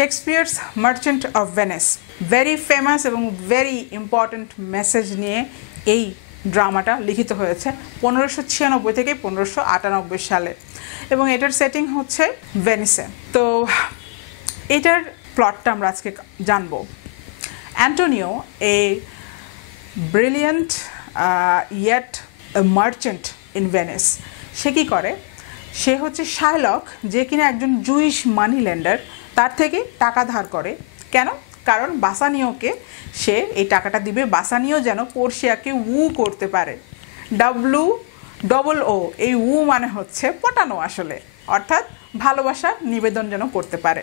Shakespeare's merchant of Venice very famous এবং very important message নিয়ে এই ড্রামাটা লিখিত হয়েছে 1596 থেকে 1598 সালে এবং এটার সেটিং হচ্ছে ভেনিসে। তো এটার প্লটটা আমরা আজকে জানবো। Antonio a brilliant yet merchant in Venice. সে কী করে, সে হচ্ছে শার্লক, যে কিনা একজন জুইশ মানি লেন্ডার, তার থেকে টাকা ধার করে। কেন? কারণ বাসানিওকে সে এই টাকাটা দিবে, বাসানিও যেন পোর্শিয়াকে উ করতে পারে। WOO, এই উ মানে হচ্ছে পটানো আসলে, অর্থাৎ ভালোবাসা নিবেদন যেন করতে পারে।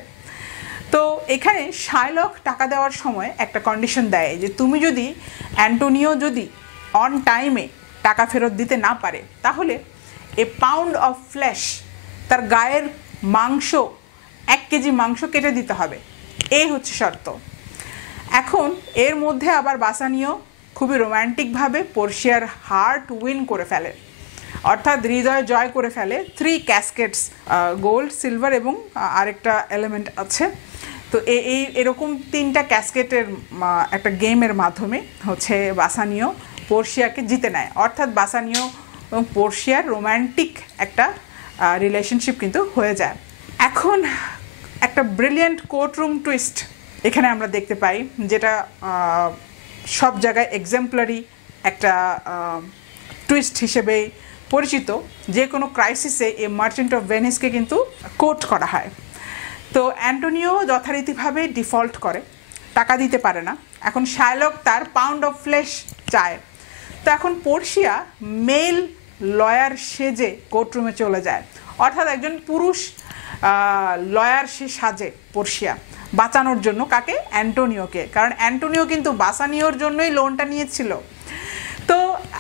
তো এখানে শার্লক টাকা দেওয়ার সময় একটা কন্ডিশন দেয় যে তুমি যদি অ্যান্টোনিও যদি অন টাইমে টাকা ফেরত দিতে না পারে তাহলে এ পাউন্ড অফ ফ্লেশ, তার গায়ের মাংস, 1 কেজি মাংস কেটে দিতে হবে, এই হচ্ছে শর্ত। এখন এর মধ্যে আবার বাসানিও খুবই রোম্যান্টিকভাবে পোর্শিয়ার হার্ট উইন করে ফেলে, অর্থাৎ হৃদয় জয় করে ফেলে। 3 ক্যাসকেটস, গোল্ড, সিলভার এবং আরেকটা এলিমেন্ট আছে। তো এরকম 3টা ক্যাসকেটের একটা গেমের মাধ্যমে হচ্ছে বাসানিও পোর্শিয়াকে জিতে নেয়, অর্থাৎ বাসানিও এবং পোর্শিয়ার রোম্যান্টিক একটা রিলেশনশিপ কিন্তু হয়ে যায়। এখন একটা ব্রিলিয়েন্ট কোর্টরুম টুইস্ট এখানে আমরা দেখতে পাই, যেটা সব জায়গায় এক্সাম্পলারি একটা টুইস্ট হিসেবে পরিচিত। যে কোনো ক্রাইসিসে এই মার্চেন্ট অফ ভেনিসকে কিন্তু কোর্ট করা হয়। তো অ্যান্টোনিও যথারীতিভাবে ডিফল্ট করে, টাকা দিতে পারে না। এখন শার্লক তার পাউন্ড অফ ফ্লেশ চায়। তো এখন পোর্শিয়া মেল লয়ার সেজে কোর্টরুমে চলে যায়, অর্থাৎ একজন পুরুষ লয়ার সে সাজে পোর্শিয়া, বাঁচানোর জন্য। কাকে? অ্যান্টোনিওকে, কারণ অ্যান্টোনিও কিন্তু বাসানিওর জন্যই লোনটা নিয়েছিল। তো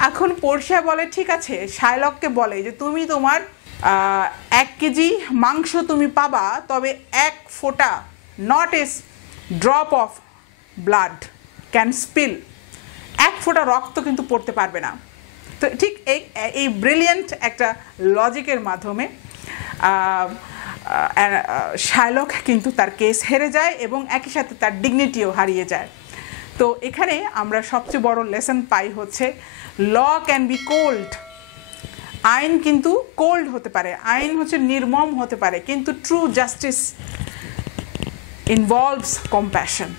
এখন পোর্শিয়া বলে ঠিক আছে, শার্লককে বলে যে তুমি তোমার 1 কেজি মাংস তুমি পাবা, তবে 1 ফোঁটা, not a drop of blood can spill, 1 ফোঁটা রক্ত কিন্তু পড়তে পারবে না। তো ঠিক এই ব্রিলিয়েন্ট একটা লজিকের মাধ্যমে শার্লক কিন্তু তার কেস হেরে যায় এবং একই সাথে তার ডিগনিটিও হারিয়ে যায়। তো এখানে আমরা সবচেয়ে বড় লেসন পাই হচ্ছে ল ক্যান বি কোল্ড। আইন কিন্তু কোল্ড হতে পারে, আইন হচ্ছে নির্মম হতে পারে, কিন্তু ট্রু জাস্টিস ইনভলভস কম্প্যাশন।